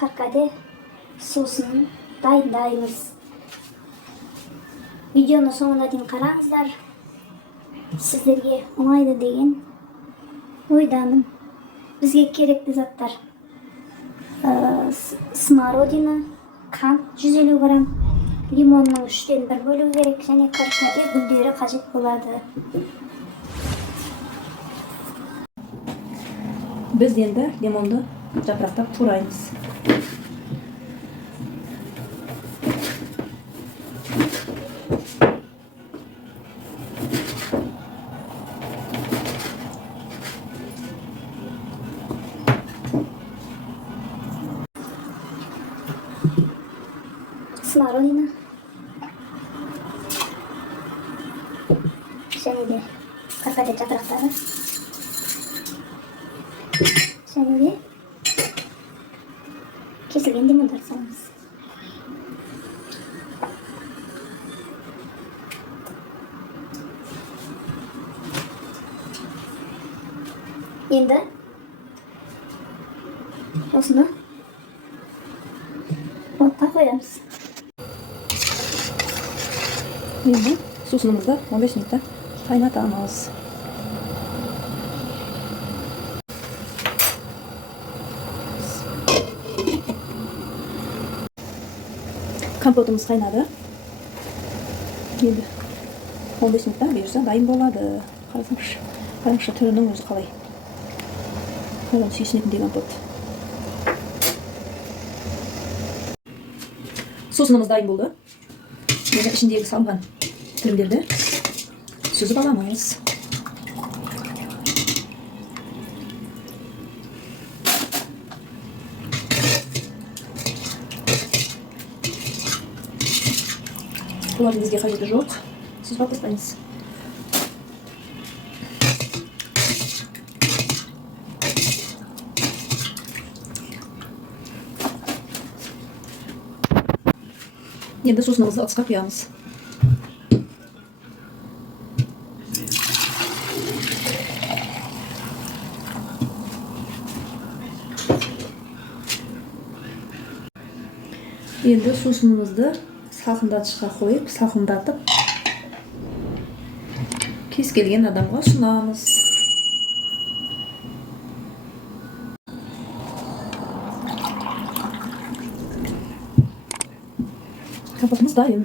karkade sousunu dayındaymiz. Videonun sonuna дейін қараңыздар. Sizlerге ұнайды деген ойдамын. Бізге керекті заттар: смородина, қант 150 грамм, лимонның 3-тен 1 бөлігі керек, және каркаде гүлдері қажет болады. Біз енді лимонды жапырақтап тураймыз. Смородина және де каркаде жапырақтары, және де кесілген лимондар саламыз. Енді осыны отқа қоямыз. Енді сусынымызды 15 минутта қайнатамыз. Компотымыз қайнады. Енді 15 минутта бұйырса дайын болады. Қараңызшы түрінің өзі қалай. Одан сүйсінетіндей компот. Сусынымыз дайын болды. Енді ішіндегі салынған тірімдерді сүзіп аламыз. Бұлардың бізге қажеті жоқ. Сүзіп алып тастаймыз. Енді сусынымызды ыдысқа құямыз. Енді сусынымызды салқындатышқа қойып, салқындатып кез келген адамға ұсынамыз. Компотымыз дайын.